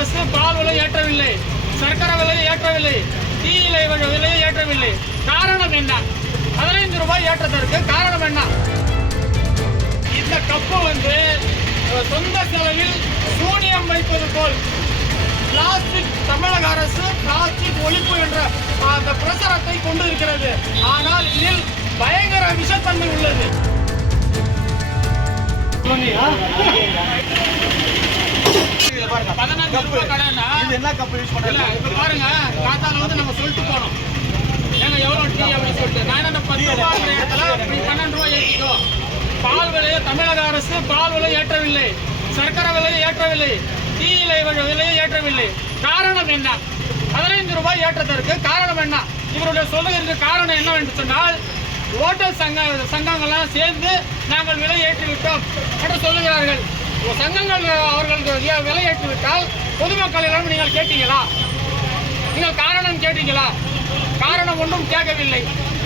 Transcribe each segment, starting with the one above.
அரசு பால் விலை ஏற்றவில்லை, சர்க்கரை விலையை ஏற்றவில்லை, டீ விலையை ஏற்றவில்லை. காரணம் என்ன? 15 ரூபாய் ஏற்றதற்கு காரணம் என்ன? இந்த கப்பு சொந்த செலவில் சூனியம் வைப்பது போல் பிளாஸ்டிக் தமிழக அரசு பிளாஸ்டிக் ஒழிப்பு என்ற அந்த பிரச்சாரத்தை கொண்டு இருக்கிறது. ஆனால் இதில் பயங்கர விஷத்தன்மை உள்ளது. பாருங்க, காத்தால நம்ம சொல்லிட்டு போனோம், ஏங்க எவ்வளவு டீ அப்படின்னு சொல்லிட்டு. நான் என்ன 10 ரூபாய் இடத்துல 12 ரூபாய் ஏற்றிக்கோ. பால் விலையை தமிழக அரசு பால் விலை ஏற்றவில்லை, சர்க்கரை விலையை ஏற்றவில்லை, டீ விலையை ஏற்றவில்லை. காரணம் என்ன? 15 ரூபாய் ஏற்றதற்கு காரணம் என்ன? இவருடைய சொல்லுவதற்கு காரணம் என்னவென்று சொன்னால், ஓட்டல் சங்கங்கள்லாம் சேர்ந்து நாங்கள் விலை ஏற்றிவிட்டோம் என்று சொல்லுகிறார்கள். சங்கங்கள் அவர்கள் விலை ஏற்றிவிட்டால் பொதுமக்களிடம் நீங்கள் கேட்டீங்களா? நீங்கள் காரணம் கேட்டீங்களா? காரணம் ஒன்றும் கேட்கவில்லை.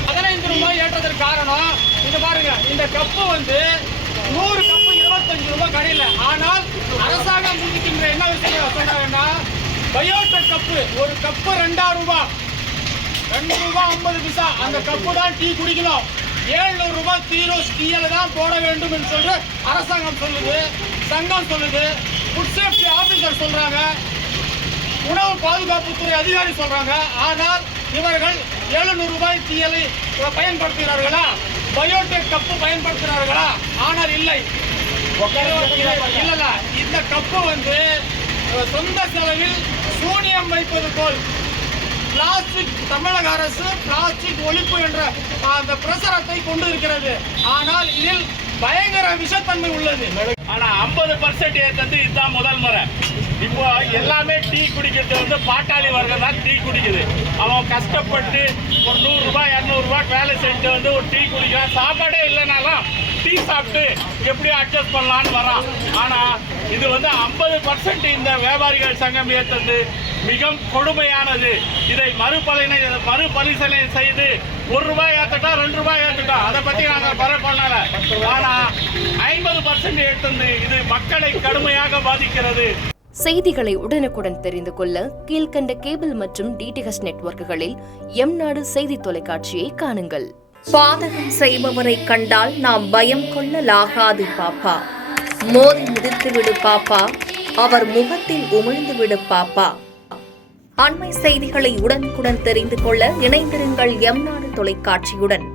15 ரூபாய் ஏற்றதற்கு காரணம் இது பாருங்க. இந்த கப்பு 100 கப்பு 25 ரூபாய் கடையில். ஆனால் அரசாங்கம் சிந்திக்கின்ற என்ன விஷயம் சொல்றாங்கன்னா, பயோடெக் கப்பு ஒரு கப்பு 2 ரூபாய், 2 ரூபாய் 50 பைசா. அந்த கப்பு தான் டீ குடிக்கணும். 700 ரூபாய் டீயில தான் போட வேண்டும் என்று சொல்லி அரசாங்கம் சொல்லுது, சங்கம் சொல்லுது, ஃபுட் சேஃப்டி ஆபீசர் சொல்றாங்க, உணவு பாதுகாப்புத்துறை அதிகாரி சொல்றாங்க. ஆனால் இவர்கள் 700 ரூபாய் டீயலை பயன்படுத்துகிறார்களா? Biotech cup பயன்படுத்துகிறார்களா? ஆனால் இல்லை. இல்ல, இந்த கப்பு சொந்த செலவில் சூனியம் வைப்பது போல் பிளாஸ்டிக் தமிழக அரசு பிளாஸ்டிக் ஒழிப்பு என்ற அந்த பிரச்சாரத்தை கொண்டு இருக்கிறது. ஆனால் இதில் பயங்கர விஷத்தன்மை உள்ளது. ஆனா 50% ஏற்றது இதுதான் முதல் முறை. இப்போ எல்லாமே டீ குடிக்கிறது பாட்டாளி வர்க்கம் தான் டீ குடிக்குது. அவன் கஷ்டப்பட்டு ஒரு 100 ரூபாய் 200 ரூபாய் வேலை செஞ்சு ஒரு டீ குடிக்கிறான். சாப்பாடே இல்லைனாலும் டீ சாப்பிட்டு எப்படியும் அட்ஜஸ்ட் பண்ணலான்னு வரான். ஆனா இது 50% இந்த வியாபாரிகள் சங்கம் ஏற்றது மிக கொடுமையானது. இதை மறுபரிசீலனை செய்து 1 ரூபாய் ஏற்றட்டா 2 ரூபாய் ஏற்றட்டா அதை பத்தி நாங்கள் பரப்பல. ஆனா 50% ஏற்றது இது மக்களை கடுமையாக பாதிக்கிறது. செய்திகளை உடனுக்குடன் தெரிந்து கொள்ள கீழ்கண்ட கேபிள் மற்றும் டிடிஎச் நெட்வொர்க்குகளில் எம்நாடு செய்தி தொலைக்காட்சியை காணுங்கள். பாதகம் செய்பவரை கண்டால் நாம் பயம் கொள்ளலாகாது பாப்பா. மோதி மிதித்துவிடு பாப்பா, அவர் முகத்தில் உமிழ்ந்துவிடு பாப்பா. அண்மை செய்திகளை உடனுக்குடன் தெரிந்து கொள்ள இணைந்திருங்கள் எம்நாடு தொலைக்காட்சியுடன்.